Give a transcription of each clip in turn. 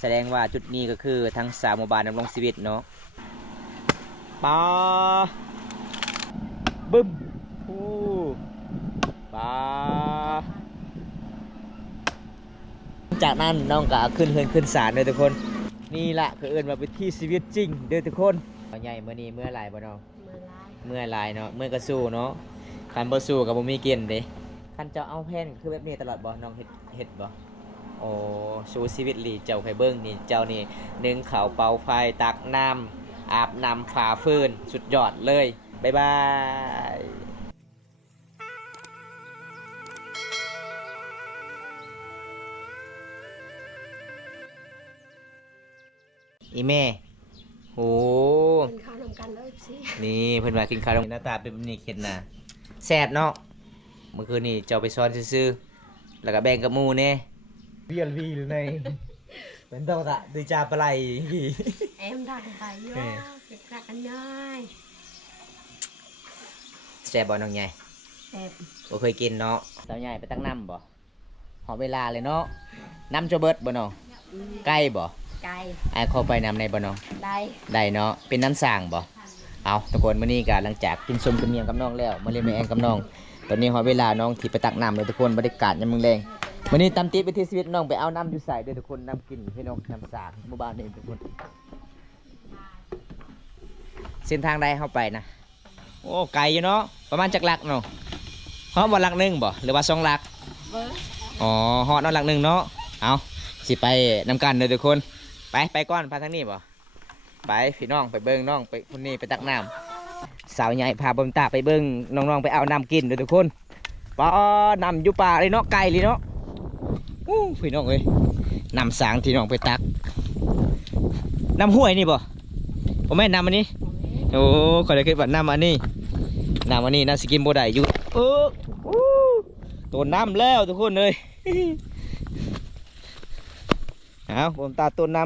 แสดงว่าจุดนี้ก็คือทั้ง3หมู่บ้านดำรงชีวิตเนาะปาบึ้มโอ้ปาจากนั้นน้องก็ขึ้นเฮือนขึ้นศาลเลยทุกคนนี่แหละคือเอิ้นว่าเป็นที่ชีวิตจริงเด้อทุกคนใหญ่เมื่อนี้เมื่อไรบ่น้องเมื่อไรเนาะเมื่อกระสู้เนาะคันบ่สู้กับบ่มีกินเด้คันเจ้าเอาแผ่นคือแบบนี้ตลอดบ่น้องเฮ็ดบ่โอ้สู้ชีวิตลีเจ้าไข่เบิ้งนี่เจ้านี่นึ่งข้าวเป่าไฟตักน้ำอาบน้ำฝ่าฟืนสุดยอดเลยบ๊ายบายอีแม่โหกินข้าวนำกันเลยสินี่เพิ่นว่ากินข้าวหน้าตาเป็นแบบนี้เข็ดน่ะแซ่บเนาะเมื่อคืนนี่เจ้าไปซ้อนซื่อๆแล้วก็แบ่งกับหมู่แน่เรียลวีหรือไงเป็นต้องตะดีจาปลาไหลเอ็มดังไปเยอะเก็บรักกันย่อยแซ่บบ่น้องใหญ่แซ่บบ่เคยกินเนาะสาวใหญ่ไปตั้งน้ำบ่หอเวลาเลยเนาะน้ำจะเบิดบ่น้องใกล้บ่ไก่ไอ้เข้าไปน้ำในบ่น้องได้เนาะเป็นน้ำสร้างบ่เอาทุกคนมื้อนี้ก็หลังจากกินส้มกินเมียงกับน้องแล้วมาเล่นแม่แองกับน้องตอนนี้หอเวลาน้องที่ไปตักน้ำเลยทุกคนบรรยากาศยามมื้อแลงวันนี้ตามติดไปที่ชีวิตน้องไปเอาน้ำอยู่ใส่ด้วยทุกคนน้ำกินพี่น้องน้ำสางหมู่บ้านนี่ทุกคนเส้นทางใดเข้าไปนะโอ้ไกลอยู่เนาะประมาณจักหลักเนาะฮอดวันหลักหนึ่งบ่หรือว่า2หลักอ๋อฮอดนอนหลักหนึ่งเนาะเอาสิไปนำกันเลยทุกคนไปก่อนพาทางนี้บ่ไปพี่น้องไปเบิ้งน้องไปคนนี้ไปตักน้ำสาวใหญ่พาบอมตาไปเบิ้งน้องๆไปเอาน้ำกินเลยทุกคนป้านำอยู่ป่าเลยเนาะไกลเลยเนาะพี่น้องเอ้ยนำสางที่น้องไปตักน้ำห้วยนี่บ่ผมแม่นำอันนี้โอ้ขอได้คิดว่าน้ำอันนี้น่าสกินโบได้อยู่ตัวน้ำแล้วทุกคนเลยเอาผมตาต้นน้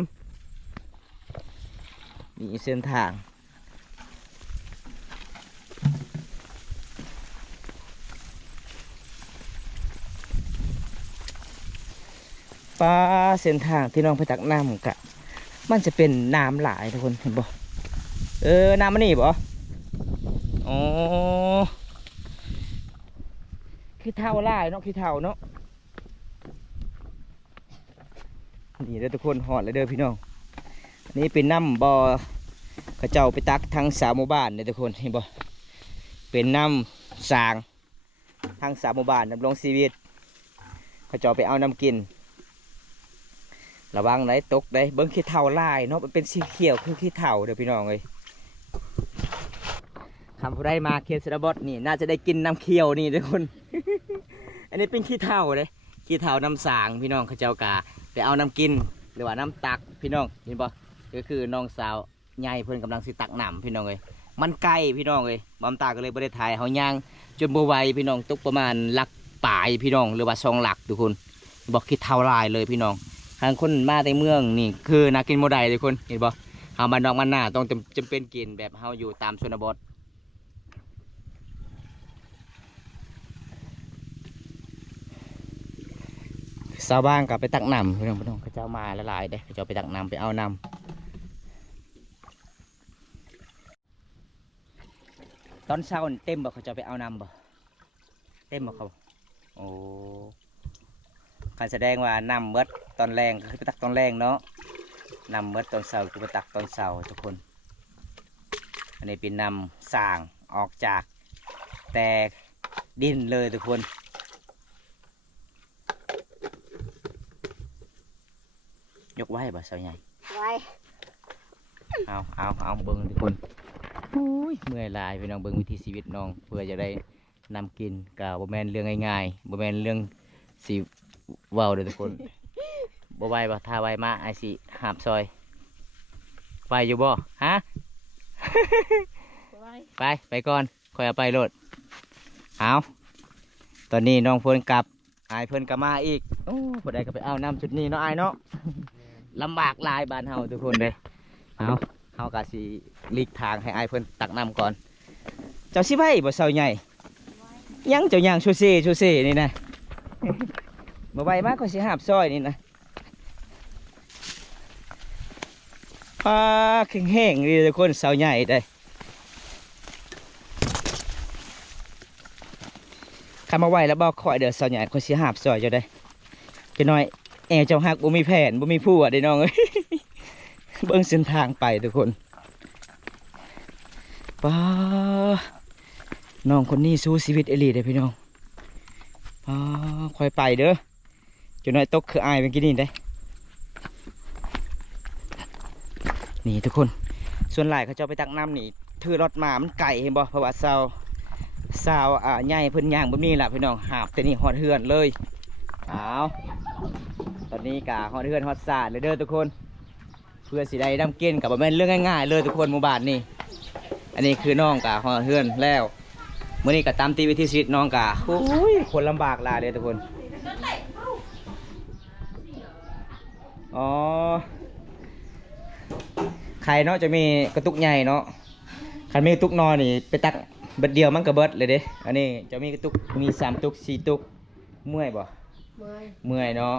ำนี่เส้นทางปลาเส้นทางที่น้องไปตักน้ำกะมันจะเป็นน้ำหลายทุกคนเห็นบ่น้ำมันนี่บ่อ๋อขี้เท่าหลายเนาะขี้เท่าเนาะนี่เด้อทุกคนหอดเลยเด้อพี่น้องอันนี้เป็นน้ำบ่อเขาเจ้าไปตักทั้ง3หมู่บ้านเด้อทุกคนเห็นบ่เป็นน้ำสางทั้ง3หมู่บ้านดำรงชีวิตเขาเจ้าไปเอาน้ำกินระวังไหนตกได้เบิ้งขี้เท่าลายเนาะมันเป็นสีเขียวคือขี้เท่าเด้อพี่น้องเลยคำผู้ใดมาเคียนสระบดนี่น่าจะได้กินน้ำเขียวนี่ทุกคน อันนี้เป็นขี้เท่าเลยขี้เท่าน้ำสางพี่น้องเขาเจ้ากาไปเอาน้ำกินหรือว่าน้ำตักพี่น้องเห็นปะก็คือน้องสาวใหญ่เพื่อนกำลังสิตักน้ำพี่น้องเลยมันไกลพี่น้องเลยบอมตาก็เลยไม่ได้ถ่ายเขาย่างจนบัวไหวพี่น้องตกประมาณหลักป่ายพี่น้องหรือว่า2 หลักทุกคนบอกขี้เท่าลายเลยพี่น้องทางคนมาในเมืองนี่คือนักกินโมไดทุกคนเห็นปะเฮาบ้านนอกบ้านหน้าต้องจำเป็นกินแบบเฮาอยู่ตามชนบทชาวบ้านก็ไปตักน้ำพี่น้องเขาเจ้ามาละลายเด้เขาเจ้าไปตักน้ำไปเอาน้ำตอนเช้าเต็มบ่เขาจะไปเอาน้ำบ่เต็มบ่เขาโอ้การแสดงว่าน้ำเบิดตอนแรงก็คือไปตักตอนแรงเนาะน้ำเบิดตอนเช้าคือไปตักตอนเช้าทุกคนอันนี้เป็นน้ำสร้างออกจากแต่ดินเลยทุกคนยกไว้บ่สาวใหญ่ไว้เอาเบิ้งทุกคนเมื่อยลายพี่น้องเบิ้งวิถีชีวิตน้องเพื่อจะได้นำกินกับบ่แม่นเรื่องง่ายๆบ่แม่นเรื่องสีว้าวเลยทุกคนบ่ไหวบ่ถ้าไหวมาไอสิหาบซอยไหวอยู่บ่ฮะ ไปก่อนคอยเอาไปโลดเอาตอนนี้น้องเพิ่นกลับอายเพิ่นกลับมาอีกโอ้บ่ได้ก็ไปเอาน้ำจุดนี้เนาะอายเนาะลำบากหลายบ้านเฮาทุกคนเลยเฮากะสิหลีกทางให้อายเพิ่นตักน้ำก่อนเจ้าสิไว้บ่เซาใหญ่ยังเจ้าย่างชูเซ่นี่นะ บ่ไหวมากก็สิหาบซอยนี่นะ ป้าแห้งๆดีทุกคนสาวใหญ่ได้ข้ามาไหวแล้วบอกคอยเดือดสาวใหญ่คนเสียหาบซอยเจ้าได้จะน้อยแอวเจ้าหักบ่มีแผนบ่มีผู้อ่ะได้น้องเอ้ย เบิ่งเส้นทางไปทุกคนป้าน้องคนนี้สู้ชีวิตเอลีได้พี่น้องป้าคอยไปเด้อจะน้อยตกคืออายเมื่อกี้นี่ได้นี่ทุกคนส่วนหลายเขาจะไปตักน้ำนี่ถือรถมามันไก่เห็นบ่เพราะว่าสาวใหญ่เพิ่นย่างบ่มีล่ะพี่น้องหาบแต่นี่ฮอดเฮือนเลยเอาตอนนี้กะฮอดเฮือนฮอดศาสตร์เลยเด้อทุกคนเพื่อสิได้ดำกินกับบ่แม่นเรื่องง่ายๆเลยทุกคนหมู่บ้านนี่อันนี้คือน้องกะฮอดเฮือนแล้วมื้อนี้ก็ตามตีวิถีชีวิตน้องกะโอ้ยคนลำบากหลายเลยทุกคนอ๋อไข่เนาะจะมีกระตุกใหญ่เนาะคันมีกระตุกน้อยนี่ไปตักเบิดเดียวมันก็เบิดเลยเด้อันนี้จะมีกระตุกมี3ตุก4ตุกเมื่อยบ่เมื่อยเนาะ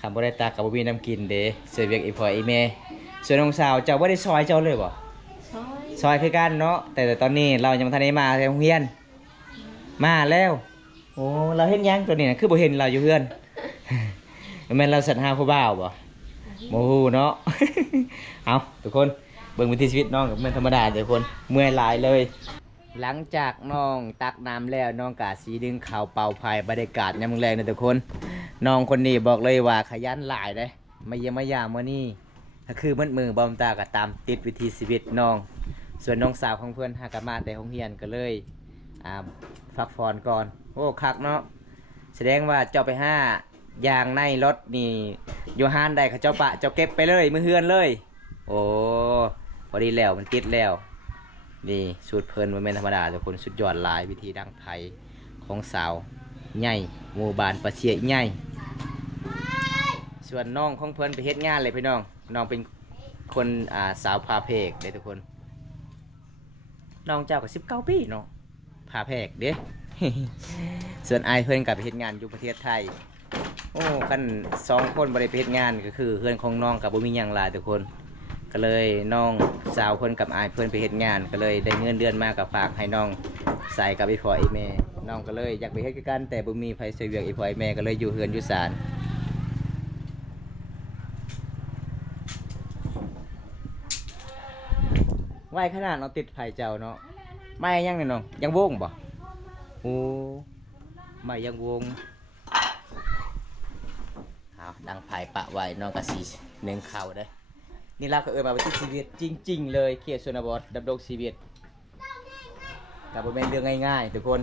คำบ่ได้ตักกับบ่มีน้ำกินเด้เสียเวียกอีพ่ออีแม่ส่วนน้องสาวเจ้าบ่ได้ซอยเจ้าเลยบ่ซอยคือกันเนาะแต่ตอนนี้เรายังบ่ทันได้มาโรงเรียนมาแล้วโอ้เราเห็นยังตัวนี้นะคือบ่เห็นเราอยู่เฮือน แม่นเราสัตว์หาผู้บ่าวบ่โมโหเนาะ เอาทุกคนเบิ่งวิถีชีวิตน้องกับมันธรรมดาทุกคนเมื่อยหลายเลย หลังจากน้องตักน้ำแล้วน้องกาสีดึงข่าวเป่าไผ่บรรยากาศยามมื้อแลงนะทุกคนน้องคนนี้บอกเลยว่าขยันหลายเลยมาเยี่ยมมายามมื้อนี้ก็คือมือบอมตาก็ตามติดวิถีชีวิตน้องส่วนน้องสาวของเพื่อนหากมาแต่โรงเรียนก็เลยพักผ่อนก่อนโอ้คักเนาะแสดงว่าเจ้าไปห้ายางในรถนี่โยฮานได้เขาเจ้าปะเจ้าเก็บไปเลยมือเฮือนเลยโอ้พอดีแล้วมันติดแล้วนี่สูตรเพลินมันเป็นธรรมดาทุกคนสุดยอดหลายวิธีดังไทยของสาวใหญ่หมู่บ้านประเชียใหญ่ส่วนน้องของเพลินไปเฮ็ดงานเลยพี่น้องน้องเป็นคนสาวพาเพกเด้ทุกคนน้องเจ้าก็19 ปีเนาะพาเพกเด้ ส่วนไอเพื่อนกับไปเฮ็ดงานอยู่ประเทศไทยโอ้กัน2 คนบริไปเฮ็ดงานก็คือเพื่อนของน้องกับบ่มีหยังหลายทุกคนก็เลยน้องสาวเพื่อนกับไอเพื่อนไปเฮ็ดงานก็เลยได้เงินเดือนมากับฝากให้น้องใส่กับอีพ่ออีแม่น้องก็เลยอยากไปเฮ็ดคือกันแต่บ่มีไผช่วยเหลืออีพ่ออีแม่ก็เลยอยู่เฮือนอยู่ศาลไหวขนาดเราติดไผเจ้าเนาะไม่ยังเนี่ยน้องยังวงบ่โอ้ไม่ยังวงเอาดังไผ่ปะไว้น้องกะสีหนึ่งเข่าได้นี่เราก็มาไปที่ชีวิตจริงๆเลยเขียนชนบทดำรงชีวิตแต่เป็นเรื่องง่ายๆทุกคน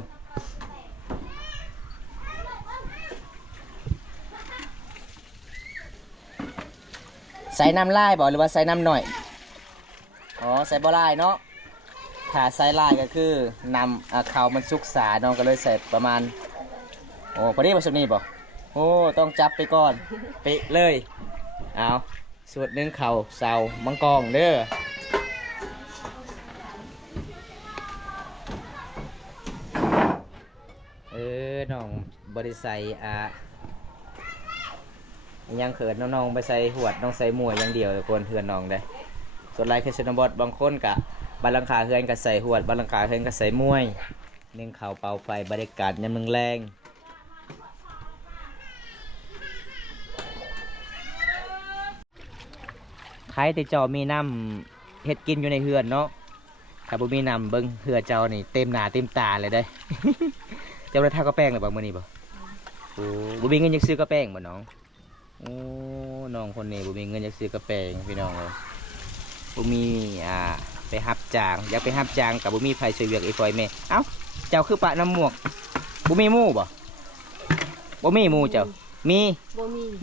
ใส่น้ำลายบ่หรือว่าใส่น้ำหน่อยอ๋อใส่บ่ลายเนาะถ้าใส่ลายก็คือนำเขามันสุกษาน้องก็เลยใส่ประมาณโอ้พอดีมาสุดนี้บ่โอ้ต้องจับไปก่อนเป๊ะเลยเอาสูตร1เข่าเสามังกรเด้อน้องบริใส่ยังเขินน้องๆไปใส่หวดน้องใส่หมวยอย่างเดียวคนเฮือนน้องได้ส่วนลายคือชนบทบางคนกะบาลังคาเฮือนก็ใส่หวดบาลังคาเฮือนก็ใส่มวย1เข่าเป่าไฟบรรยากาศยามแรงใครแต่เจ้ามีน้ำเฮ็ดกินอยู่ในเฮือนเนาะถ้าบ่มีน้ำเบิ่งเฮือเจ้านี่เต็มหน้าเต็มตาเลยได้ เจ้าได้ทากระแป้งหรือเปล่ามื้อนี้บ่โอ้บ่มีเงินอยากซื้อกระแป้งบ่น้องโอ้น้องคนนี้บ่มีเงินอยากซื้อกระแป้งพี่น้องเอ้ยบ่มีไปรับจ้างอยากไปรับจ้างกับบ่มีไผช่วยเหลืออีฟอยแม่เอ้าเจ้าคือปะน้ำหมวกบ่มีหมู่บ่มีหมู่เจ้ามี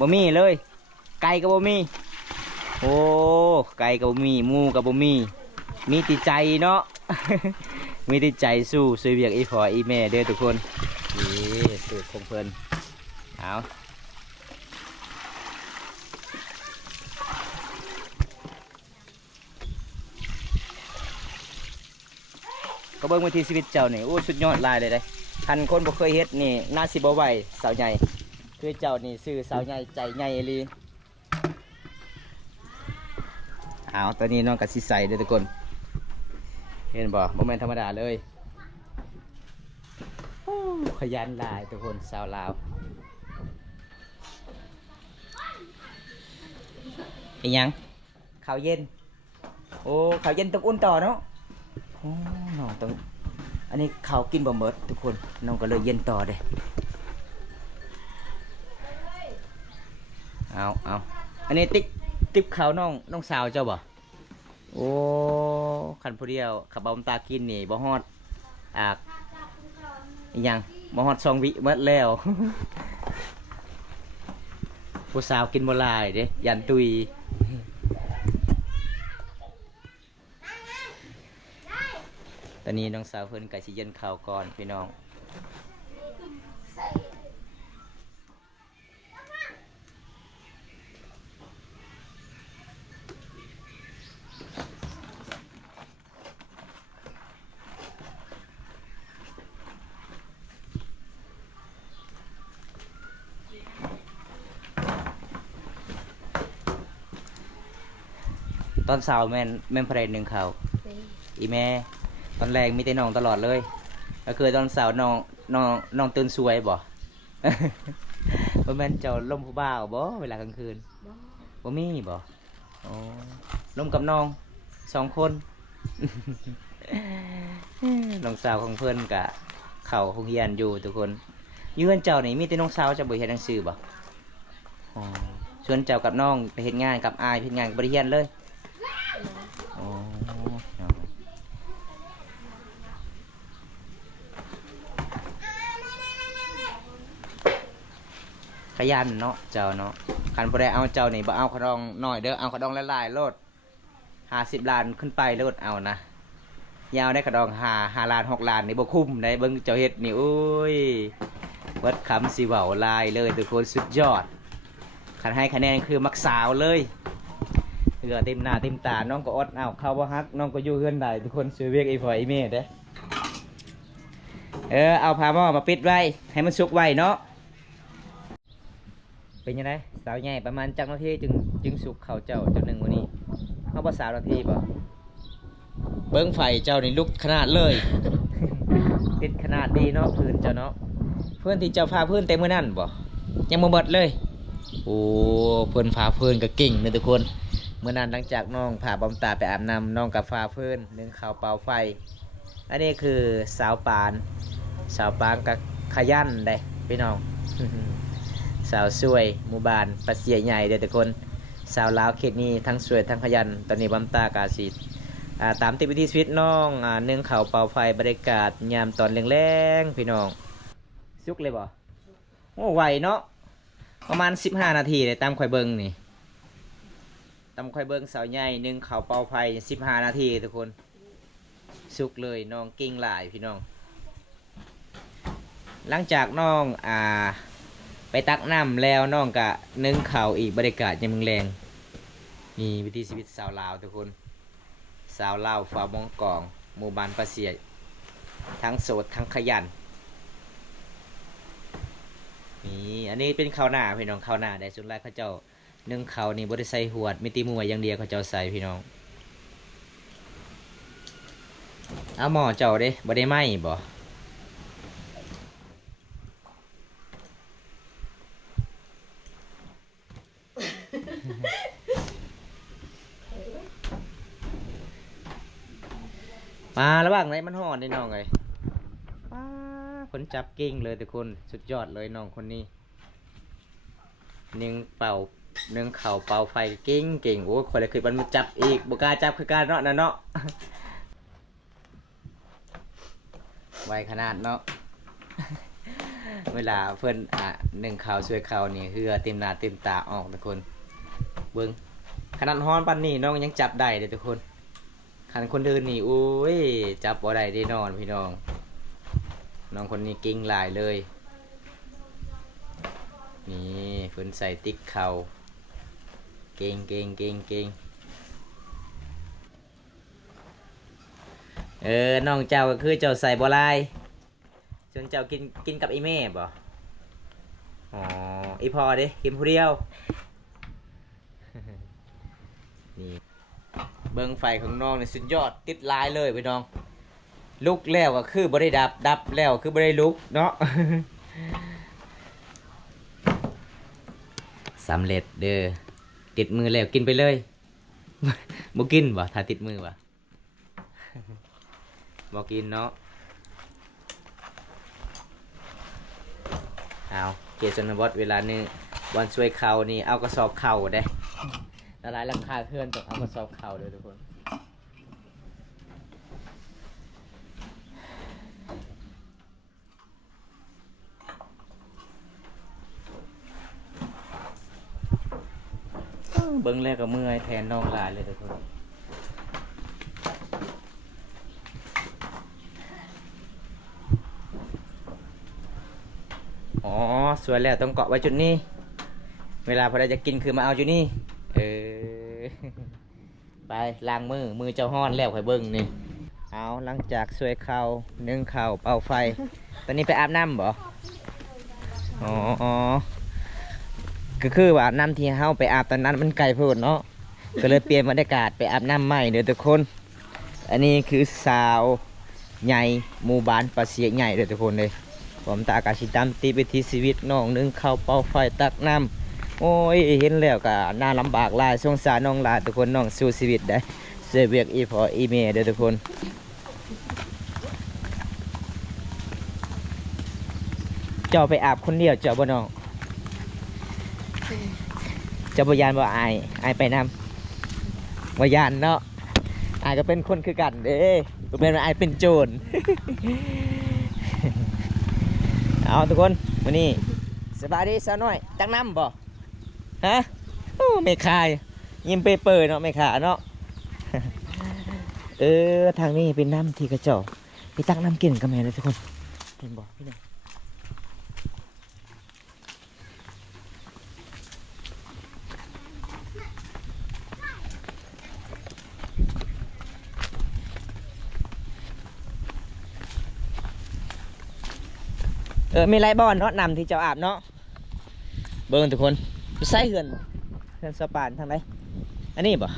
บ่มีเลยไก่ก็บ่มีโอ้ไก่กับบ่มีหมูกับบ่มีมีติใจเนาะ มีติใจสู้ช่วยเวียกอีพ่ออีแม่เด้อทุกคนนี่สูตรของเพิ่นเอาก็เบิ่งวิถีชีวิตเจ้านี่โอ้สุดยอดหลายเลยคันคนบ่เคยเฮ็ดนี่น่าสิบ่ไหวสาวใหญ่คือเจ้านี่ซื้อสาวใหญ่ใจใหญ่อีหลี เอาตอนนี้น้องกับสิใส่เด้อทุกคนเห็นบ่บ่แม่นธรรมดาเลยโอ้ขยันหลายทุกคนสาวลาวอีหยังข้าวเย็นโอ้ข้าวเย็นต้องอุ่นต่อเนาะโอ้น้องต้องอันนี้ข้าวกินบ่หมดทุกคนน้องก็เลยเย็นต่อเด้เอาอันนี้ติ๊บข้าวน้องสาวเจ้าบ่โอ้คันผู้เดียวขับเอาตากินนี่บ่ฮอดอีหยังบ่ฮอด2 วิหมดแล้ว ผู้สาวกินบ่หลายเด้ยันตุยตอนนี้น้องสาวเพิ่นก็สิเย็นข้าวก่อนพี่น้องตอนเช้าแม่นเพลหนึ่งข้าวอีแม่ตอนแรกมีแต่น้องตลอดเลยก็คือตอนเช้าน้องตื่นสวยบ่ บ่แม่นเจ้าล่มผู้บ่าวบ่เวลากลางคืนบ่มีบ่อ๋อล่มกับน้อง2 คน น้องสาวของเพิ่นก็เข้าโรงเรียนอยู่ทุกคนอยู่เฮือนเจ้านี่มีแต่น้องสาวเจ้าบ่เฮ็ดหนังสือบ่อ๋อชวนเจ้ากับน้องไปเฮ็ดงานกับอายเฮ็ดงานบ่ได้เรียนเลยอ๋อขยันเนาะเจ้าเนาะคันบ่ได้เอาเจ้านี่บ่เอาขะดองน้อยเด้อเอาขะดองหลายๆโลด50 ล้านขึ้นไปโลดเอานะยาวได้ขะดอง5 ล้าน6 ล้านนี่บ่คุ้มได้เบิ่งเจ้าเฮ็ดนี่โอ้ยเบิดคำสิเว้าลายเลยทุกคนสุดยอดคันให้คะแนนคือมักสาวเลยเหลือเต็มหน้าเต็มตาน้องก็อดเอาเข้าบ่ฮักน้องก็อยู่เฮือนได้ทุกคนช่วยเวียกไอ้พ่อไอ้แม่เด้เอาผ้าหม้อมาปิดไว้ให้มันสุกไว้เนาะเป็นยังไงสาวใหญ่ประมาณจักนาทีจึงสุกข้าวเจ้าจักหนึ่งวันนี้เขาบ่3 นาทีบ่เบิ้งไฟเจ้านี่ลุกขนาดเลย ติดขนาดดีเนาะพื้นเจ้าเนาะเพื่อนที่เจ้าพาพื้นเต็มเมื่อนั่นบ่ยังบ่เบิดเลยโอ้เพื่อนพาพื้นก็เก่งนะทุกคนเมื่อนั้นหลังจากน้องพาบอมตาไปอาบน้ำน้องกับพาพื้นนึ่งข้าวเปล่าไฟอันนี้คือสาวปานกับขยันได้พี่น้อง สาวสวยหมู่บ้านปะเสียใหญ่เด้อทุกคนสาวลาวเขตนี้ทั้งสวยทั้งขยันตอนนี้บอมตากาสิตามติดวิธีชีวิตน้องนึ่งข้าวเปล่าไฟบรรยากาศยามตอนแรงๆพี่น้องสุกเลยบ่โอ้ไวเนาะประมาณ15 นาทีเลยตามข่อยเบิ่งนี่ตามข่อยเบิ่งสาวใหญ่นึ่งข้าวเปล่าไฟ15 นาทีทุกคนสุกเลยน้องเก่งหลายพี่น้องหลังจากน้องไปตักน้ำแล้วน้องกะนึ่งข้าวอีกบรรยากาศยามแรงนี่วิถีชีวิตสาวลาวทุกคนสาวลาวฝ่ามองกองหมู่บ้านปะเสียทั้งโสดทั้งขยันนี่อันนี้เป็นข้าวหน้าพี่น้องข้าวหน้าได้สุดแรกเขาเจ้านึ่งข้าวนี่บ่ได้ใส่หวดมีตีมวยอย่างเดียวเขาเจ้าใส่พี่น้องเอาหม้อเจ้าเด้บ่ได้ไหม้บ่มาระหว่างไหนมันห่อนได้น้องเลยคนจับเก่งเลยทุกคนสุดยอดเลยน้องคนนี้นึ่งเข่าเป่าไฟเก่งโอ้คนละคือมันมาจับอีกบุกล้าจับคือการเนาะเนาะ ไวขนาดเนาะ เวลาเพื่อนนึ่งเข่าช่วยเข่านี่คือเต็มหน้าเต็มตาออกทุกคนเบิ้งขนาดฮ้อนปันนี่น้องยังจับได้เลยทุกคนขันคนอื่นนี่โอ้ยจับบ่ได้ได้นอนพี่น้องน้องคนนี้เก่งหลายเลยนี่เพิ่นใส่ติ๊กเข่าเก่งน้องเจ้าก็คือเจ้าใส่บ่ลายจนเจ้ากินกับอีแม่บ่อ๋ออีพ่อเด้กินผู้เดียว นี่ เบิ่งไฟของน้องนี่สุดยอดติดลายเลยพี่น้องลุกแล้วก็คือบ่ได้ดับดับแล้วคือบ่ได้ลุกเนาะ สำเร็จเด้อติดมือแล้วกินไปเลย บ่กินบ่ถ้าติดมือบ่ บ่กินเนาะเอาเกศชนบทเวลานึงวันช่วยเข่านี่เอากระสอบเข่าได้ละลายราคาเพื่อนต้องเอากระสอบเข่าเลยทุกคนเบิ้งแรกก็เมื่อยแทนน้องลายเลยทุกคนอ๋อสวยแล้วต้องเกาะไว้จุดนี้เวลาพอเราจะกินคือมาเอาจุดนี้ไปล้างมือเจ้าห้อนแล้วค่อยเบิ้งนี่เอาหลังจากสวยเข่านึ่งเข่าเป่าไฟ ตอนนี้ไปอาบน้ำบ่อ๋อก็คือว่าอาบน้ำที่เฮาไปอาบตอนนั้นมันไกลโพดเนาะก็เลยเปลี่ยนบรรยากาศไปอาบน้ำใหม่เด้อทุกคนอันนี้คือสาวใหญ่หมู่บ้านปลาเสียใหญ่เด้อทุกคนเลยผมตากาศิตามตีวิถีชีวิตน้องนึ่งข้าวเป่าไฟตักน้ำโอ้ยเห็นแล้วก็น่าลำบากหลายสงสารน้องหลายทุกคนน้องสู้ชีวิตได้เสียเวียกอีพออีเมเด้อทุกคนเจ้าไปอาบคนเดียวเจ้าบ่น้องเจ้าบ่ยานบ่อายไปนำบ่ยานเนาะอายก็เป็นคนคือกันเด้บ่แม่นว่าอายเป็นโจร เอาทุกคนวันนี้สบายดีสาวน้อยตักน้ำบ่ฮะโอ้ไม่คายยิ้มเปยๆเนาะไม่ขาเนาะ ทางนี้เป็นน้ำที่กระจอกไปตักน้ำกินกันแม่เลยทุกคนเห็นบ่พี่น้องมีไรบอนเนาะนำที่เจ้าอาบเนาะเบิ่งทุกคนใส่เหือนสปานทางไหนอันนี้บ่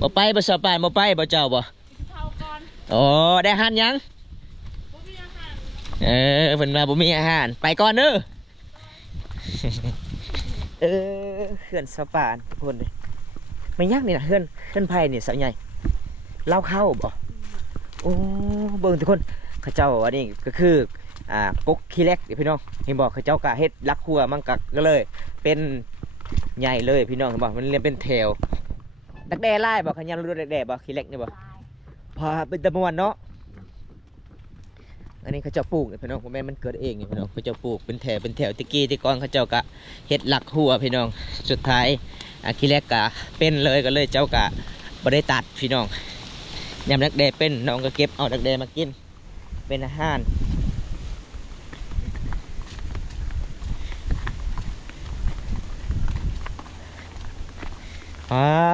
บ่ไปบ่สปานบ่ไปบ่เจ้าบ่โอ้ได้อาหารยังเพิ่นว่าบ่มีอาหารไปก่อนเด้อ เหือนสปานทุกคนเลยไม่ยากนี่นะเหือนไผ่นี่สาวใหญ่เล่าเข้าบ่โอ้เบิ่งทุกคนเขาเจ้าอันนี้ก็คือกกขี้เล็กพี่น้องเห็นบอกเขาเจ้ากะเฮ็ดลักขัวมันก็เลยเป็นใหญ่เลยพี่น้องเห็นบอกมันเรียนเป็นแถวดักแด้ไล่บอกขยันรู้ดักแด้บอกขี้เล็กนี่บอกพาเป็นตะมวนเนาะอันนี้เขาเจ้าปลูกพี่น้องผมแม่มันเกิดเองพี่น้องเขาเจ้าปลูกเป็นแถวตะกี้ที่ก่อนเขาเจ้ากะเฮ็ดลักขัวพี่น้องสุดท้ายขี้เล็กกะเป็นเลยก็เลยเจ้ากะบ่ได้ตัดพี่น้องยำดักแด้เป็นน้องก็เก็บเอาดักแด้มากินเป็นอาหาร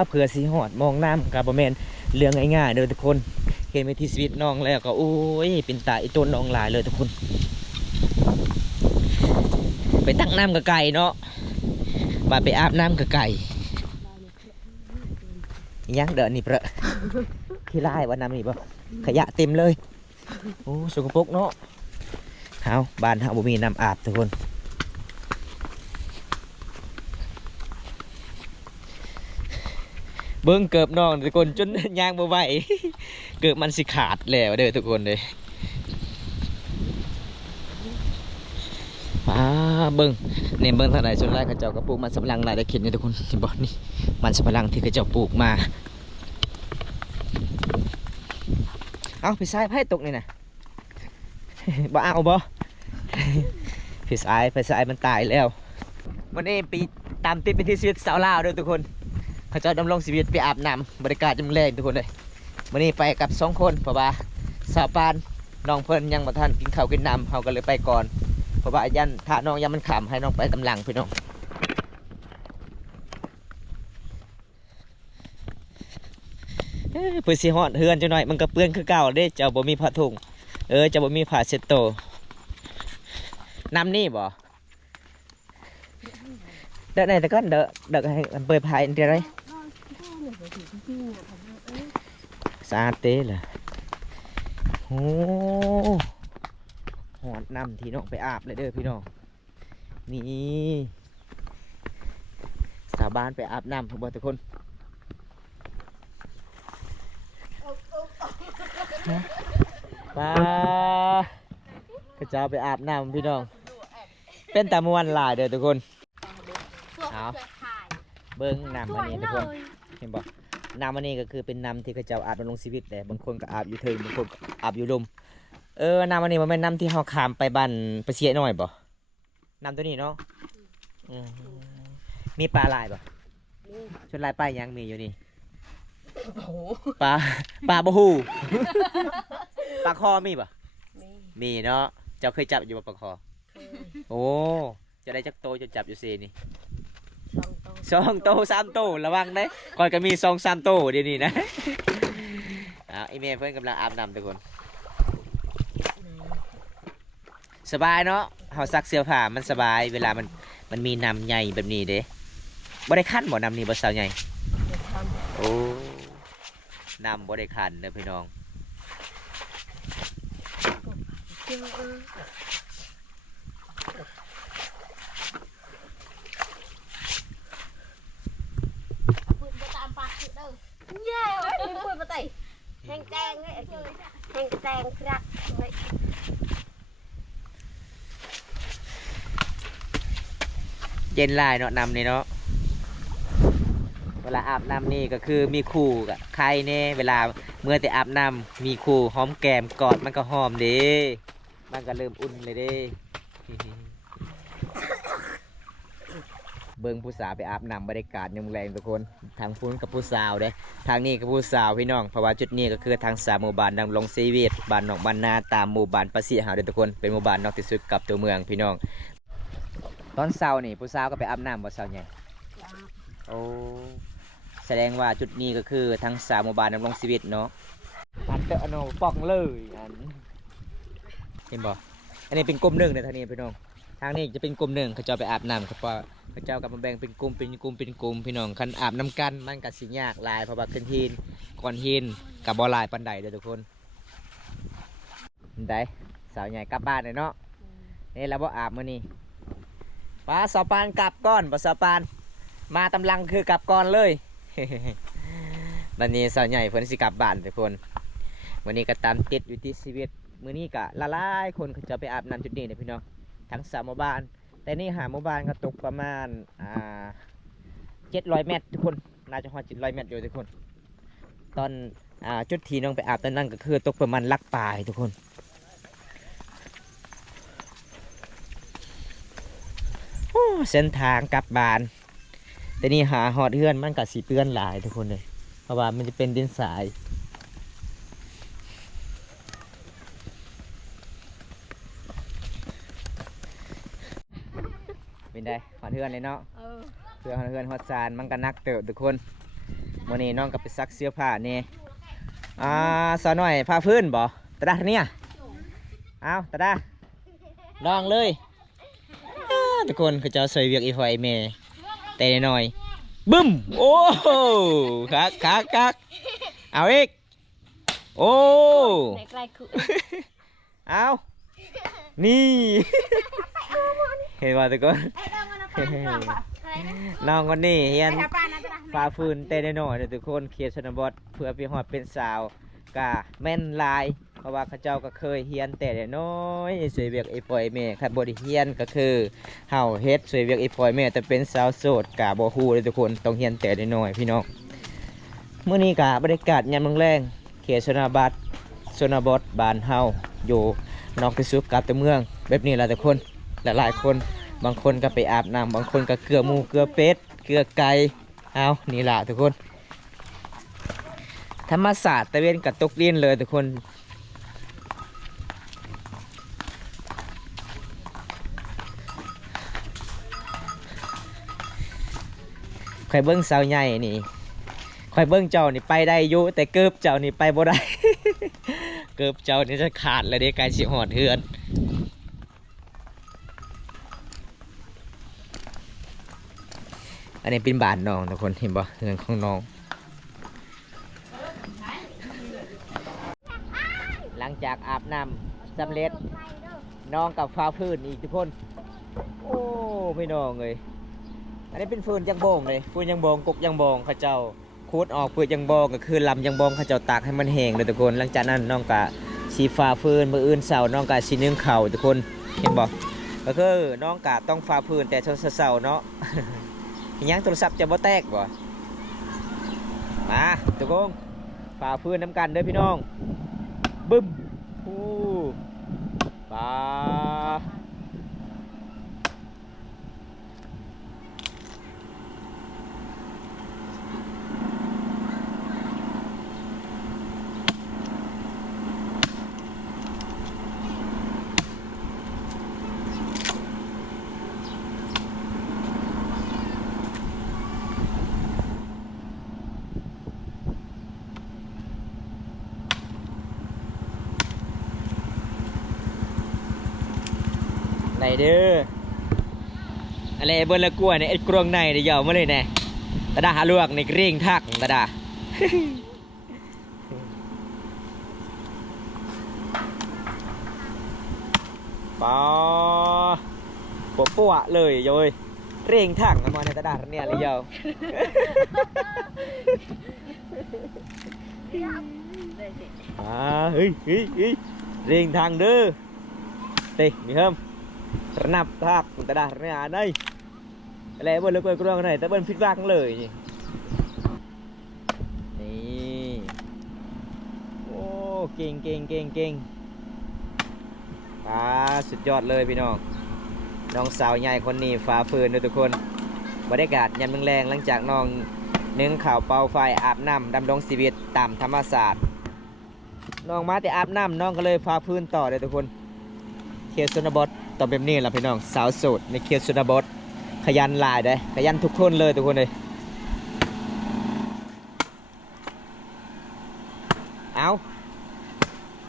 เผื่อสีหอดมองน้ำกับบะเมนเรื่องง่ายๆเด้อทุกคนเห็นไปที่ชีวิตน้องแล้วก็โอ้ยเป็นตาอีต้นน้องหลายเลยทุกคนไปตักน้ำกับไก่เนาะมาไปอาบน้ำกับไก่ยังเดินนี่เปล่าขี้ไล่วันน้ำนี่ป่ะขยะเต็มเลยโอ้สกปรกเนาะเฮาบ้านเฮาบ่มีน้ำอาบทุกคนเบิ้งเกือบน้องทุกคนจนยางบ่ไหว เกือบมันสิขาดแล้วเด้อทุกคนเลยเบิ้งเนี่ยเบิ้งทางไหนส่วนแรกเขาเจ้าก็ปลูกมันสำปะหลังหลายได้เข็นนี่ทุกคนที่บอกนี่มันสำปะหลังที่เขาเจ้าปลูกมาเอาพี่ชายไพ่ตกนี่นะ บ่เอาบ่ พี่ชายมันตายแล้ววันนี้ปีตามติดเป็นที่ชีวิตสาวลาวด้วยทุกคนเขาจะดำรงชีวิตไปอาบน้ำบริการจำแรงทุกคนเลยวันนี้ไปกับ2 คนเพราะว่าสาวปานน้องเพิ่นยังมาทันกินข้าวกินน้ำเขาก็เลยไปก่อนเพราะว่ายันถ้าน้องยังมันขำให้น้องไปกำลังพี่น้องเพื่อสิฮอดเฮือนจังหน่อยมันก็เปื้อนคือเก่าเด้เจ้าบ่มีผ้าถุงเจ้าบ่มีผ้าเช็ดโตน้ำนี่บ่เด้อไหนแต่ก็เด้อให้เปิดพายเดี๋ยวไร ริงๆอ่ะผมเอ้ย สะอาดเต้เลยโอ้หอดน้ำที่น้องไปอาบเลยเด้อพี่น้องนี่สาวบ้านไปอาบน้ำทุกคนทุกคนปลาก็จะเอาไปอาบน้ำพี่น้องเป็นตามวนหลายเด้อทุกคน เอา เบิ้งน้ำอันนี้ทุกคนเห็นบ่น้ำอันนี้ก็คือเป็นน้ำที่เขาเจ้าอาบดำรงชีวิตแต่บางคนก็อาบอยู่เทิงบางคนก็อาบอยู่ลมน้ำอันนี้มันเป็นน้ำที่เขาขามไปบ้านปะเสียหน่อยบ่น้ำตัวนี้เนาะอืมมีปลาหลายบ่ชนลายปลายังมีอยู่นี่ปลาบ่ฮู้ ปลาคอมีบ่มีเนาะเจ้าเคยจับอยู่บ่ปลาคอโอ้จะได้จักโตจะจับอยู่เซนี่2 โต 3 โตระวังเด้ก่อนก็มี2-3 โตเดี๋ยวนี้นะไอเมย์เพื่อนกำลังอาบน้ำทุกคนสบายเนาะเขาซักเสื้อผ้ามันสบายเวลามันมีน้ำใหญ่แบบนี้เด้บ่ได้คั้นบ่น้ำนี่บ่สาวใหญ่โอ้น้ำบ่ได้คั้นเด้อพี่น้องเย้ไม่พูดมาติแห้งแตงเลยแห้งแตงครับ เย็นหลายเนาะน้ำนี่เนาะเวลาอาบน้ำนี่ก็คือมีคู่กับใครเน่เวลาเมื่อแต่อาบน้ำมีคู่หอมแก้มกอดมันก็หอมเด้มันก็เริ่มอุ่นเลยเด้ เบิ้งผู้สาวไปอาบน้ำบรรยากาศยามแรงทุกคนทางฟุ้นกับผู้สาวเด้ทางนี้กับผู้สาวพี่น้องเพราะว่าจุดนี้ก็คือทาง3 หมู่บ้านดำรงชีวิตบ้านหนองบ้านนาตามหมู่บ้านปะเสียหาเด้อทุกคนเป็นหมู่บ้านนอกที่สุดกับตัวเมืองพี่น้องตอนเช้านี่ผู้สาวก็ไปอาบน้ำบ่เช้าใหญ่โอ้แสดงว่าจุดนี้ก็คือทาง3 หมู่บ้านดำรงชีวิตเนาะอันเตอร์โนป้องเลยอันเห็นบ่อันนี้เป็นกลุ่มหนึ่งในทางนี้พี่น้องทางนี้จะเป็นกลุ่มหนึ่งเขาจะไปอาบน้ำครับว่าพระเจ้ากับมาแบ่งเป็นกลุ่มพี่น้องคันอาบน้ำกันมันกับสิยากลายเพราะว่าขึ้นหินก่อนหินกับบ่อลายปันไดเด้อทุกคนได้สาวใหญ่กลับบ้านเลยเนาะนี่เราบ่อาบมื้อนี้ป้าสาวปานกลับก้อนป้าสาวปานมาตำลังคือกลับก่อนเลย วันนี้สาวใหญ่เพิ่นสิกลับบ้านทุกคนวันนี้ก็ตามติดอยู่ที่ชีวิตมื้อนี้ก็ละลายคนเขาจะไปอาบน้ำจุดนี้เด้อพี่น้องทั้ง3 หมู่บ้านแต่นี่หาหมู่บ้านก็ตกประมาณ700 เมตรทุกคนน่าจะฮอด700 เมตรอยู่ทุกคนตอนจุดที่น้องไปอาบตอนนั้นก็คือตกประมาณลักปลายทุกคนโอ้เส้นทางกลับบ้านแต่นี่หาหอดเฮือนมันก็สิเปื้อนหลายทุกคนเลยเพราะว่ามันจะเป็นดินทรายเป็นได้หอดเฮือนเลยเนาะเพื่อหอดเฮือนหอดซานมันก็นักเติบทุกคนวันนี้น้องก็ไปซักเสื้อผ้านี่สาวหน่อยผ้าพื้นบ่ตาดาเนี่ยเอาตาดาลองเลยทุกคนเขาจะใส่เวียกอีพอยเมย์แต่หน่อยบึ้มโอ้คักเอาอีกโอ้เอานี่ เห็นว่าทุกคนน้องคนนี้เฮียนฝ่าฟืนเต้นหน่อยทุกคนเขียนชนบทเพื่อพี่หอดเป็นสาวกะแม่นลายเพราะว่าเขาเจ้าก็เคยเฮียนแต่น้อยสวยเวียกไอ้ปอยเมย์ขัดบริเฮียนก็คือเฮาเฮ็ดสวยเวียกไอ้ปอยเมย์แต่เป็นสาวโสดกะบ่ฮู้เลยทุกคนต้องเฮียนแต่น้อยพี่น้องเมื่อนี้กะบรรยากาศยามแรงเขตชนบทบ้านเฮาอยู่นอกที่สุดกับตัวเมืองแบบนี้แหละทุกคนหลายคนบางคนก็ไปอาบน้ำบางคนก็เกลือหมูเกลือเป็ดเกลือไก่เอานี่แหละทุกคนธรรมศาสตร์ตะเวนกับตกดินเลยทุกคนใครเบิ้งสาวใหญ่นี่ใครเบิ้งเจ้านี่ไปได้อยู่แต่เกือบเจ้านี่ไปบ่ได้ เกือบเจ้านี่จะขาดเลยในการสิหอดเฮือนอันนี้เป็นบ้านน้องทุกคนเห็นบ่เฮือนของน้อง จากอาบน้ำสำเร็จน้องกับฟ้าพื้นอีกทุกคนโอ้พี่น้องเลยอันนี้เป็นฟืนยังบองเลยฟืนยังบองกกยังบองเขาเจ้าคูดออกเปลือกยังบองก็คือลำยังบองเขาเจ้าตากให้มันแห้งเลยทุกคนหลังจากนั้นน้องกะสีฟ้าฟืนมืออื่นเสาน้องกะสีนึ่งเข่าทุกคนเห็นบอกก็คือน้องกะต้องฟ้าฟืนแต่เสาเนาะ ยังโทรศัพท์จะบ่แตกบ่มาทุกคนฝ่าพื้นน้ำกันเด้อพี่น้องบึ้มฮู้ปลาไหนเด้ออะไรเบิ้ลละกลัวเนี่ยไอ้กรวงในเดี๋ยวเหยามาเลยแน่ตาดาหาลวกในกริ่งทักตาดา ปอปัวเลยโยยเร่งถังมาในตาดาเนี่ยเลยเหยา เฮ้ยเร่งทางเด้อเตะมีเฮิมระนับทักตาดาเนี่ยđâyอะไรเบิ้ลเลยกลัวไหนแต่เบิ้ลฟิตว่างเลยนี่โอ้เก่งสุดยอดเลยพี่น้องน้องสาวใหญ่คนนี้ฟ้าฟืนด้วยทุกคนบรรยากาศยามแรงหลังจากน้องนึ่งข่าวเป่าไฟอาบน้ำดำรงชีวิตตามธรรมศาสตร์น้องมาแต่อาบน้ำน้องก็เลยฟ้าฟืนต่อเลยทุกคนเขตชนบทต่อแบบนี้แหละพี่น้องสาวโสดในเขตชนบทขยันหลายได้ขยันทุกคนเลยทุกคนเลยเอา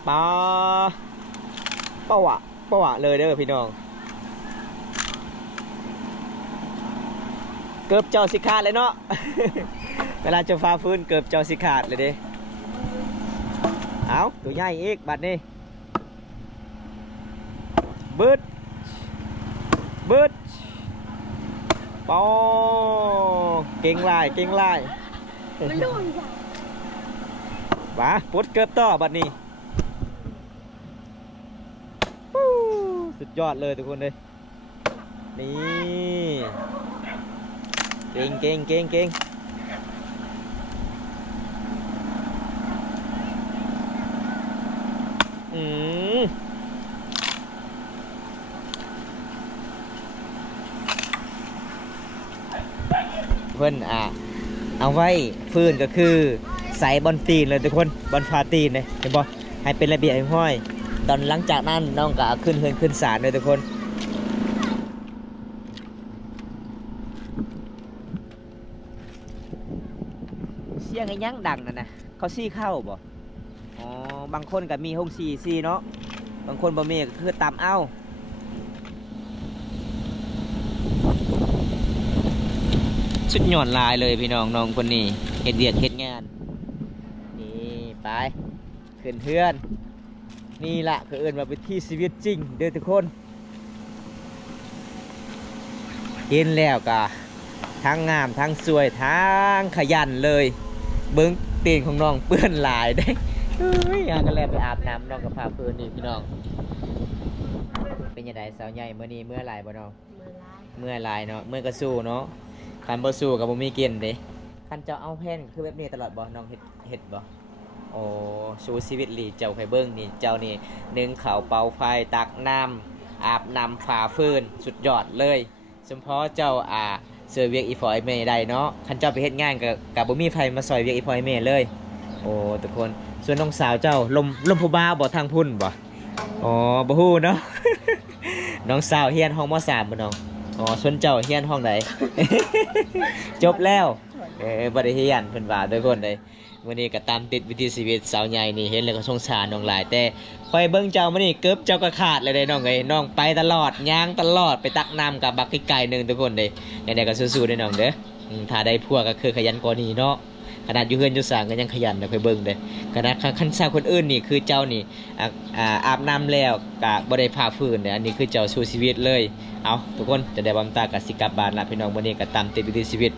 ปอปะวะเลยเด้อพี่น้องเกือบเจ้าสิขาดเลยเนาะ เวลาจะฟ้าฟื้นเกือบเจ้าสิขาดเลยเด้เอาตัวใหญ่อีกบัดนี้บึดปอเก่งลายมันลุยจ้ะ ว้าปุ๊ดเกือบต่อบัดนี้สุดยอดเลยทุกคนเลยนี่เก่งเพื่อนเอาไว้ฟืนก็คือใส่บอลตีนเลยทุกคนบอลฟาตีนเลยเห็นบ่ให้เป็นระเบียบให้ห้อยตอนหลังจากนั้นน้องก็ขึ้นเฮือนขึ้นศาลเลยทุกคนเสียงไอ้ยังดังนะเขาซี่เข้าบ่อ๋อบางคนก็มีห้องซี่เนาะบางคนบ่มีก็คือตามเอาชุดหย่อนลายเลยพี่น้องคนนี้เฮ็ดเวียกเฮ็ดงานนี่ไปขึ้นเฮือนนี่ละคือเอิ้นว่าเป็นที่ชีวิตจริงเด้อทุกคนเห็นแล้วก็ทั้งงามทั้งสวยทั้งขยันเลยเบิ้งตีนของน้องเปื้อนหลายได้อยากกันแล้วไปอาบน้ำน้องกับพาเพื่อนนี่พี่น้องเป็นยังไงสาวใหญ่เมื่อนี้เมื่อไรบ่น้องเมื่อไรเนาะเมื่อกระสู้เนาะคันบ่สู้กับบ่มีเกณฑ์เด้คันเจ้าเอาแผ่นคือแบบนี้ตลอดบ่น้องเฮ็ดบ่โอ้สู้ชีวิตหลีเจ้าไผเบิ้งนี่เจ้านี่นึ่งข้าวเป่าไฟตักน้ำอาบน้ำฝ่าฟืนสุดยอดเลยเฉพาะเจ้าเสือเวียกอีฟอยเมย์ได้เนาะคันเจ้าไปเฮ็ดงานกับบ่มีไฟมาซอยเวียกอีฟอยเมย์เลยโอ้ทุกคนส่วนน้องสาวเจ้าลมผู้บ่าวบ่ทางพุ่นบ่อ๋อบ่ฮู้เนาะ น้องสาวเฮียนห้องม.3 บ่น้องอ๋อส่วนเจ้าเฮียนห้องไหน จบแล้วบ่ได้เฮียนเพิ่นว่าทุกคนเลยวันนี้ก็ตามติดวิถีชีวิตสาวใหญ่นี่เห็นแล้วก็สงสารน้องหลายแต่คอยเบิ่งเจ้ามื้อนี้เกือบเจ้าก็ขาดเลยเด้น้องเอ้ยน้องไปตลอดย่างตลอดไปตักน้ำกับบักไกลๆนึงทุกคนเด้ยังไงก็สู้ๆเด้น้องเด้อถ้าได้ผัวก็คือขยันกว่านี้เนาะ ขนาดอยู่เฮือนอยู่ศาลก็ยังขยันเด้อค่อยเบิ่งเด้อขนาดคันชาวคนอื่นนี่คือเจ้านี่อาบน้ำแล้วก็บ่ได้ผ้าฟื้นเด้ออันนี้คือเจ้าสู้ชีวิตเลยเอาทุกคนจะได้บำตากับสิกลับบ้านละพี่น้องมื้อนี้ก็ตามติดวิถีชีวิต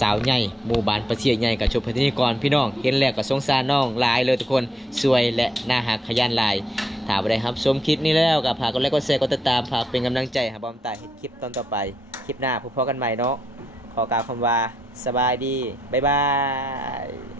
สาวใหญ่หมู่บ้านประเทศใหญ่กับชมพิธีกรพี่น้องเห็นแล้วก็สงสารน้องหลายเลยทุกคนสวยและน่าหักขยันหลายถ้าบ่ได้ครับชมคลิปนี้แล้วก็ฝากกดไลค์กดแชร์กดติดตามฝากเป็นกำลังใจให้บอมตาเฮ็ดคลิปตอนต่อไปคลิปหน้าพบกันใหม่เนาะขอกล่าวคำว่าสบายดีบ๊ายบาย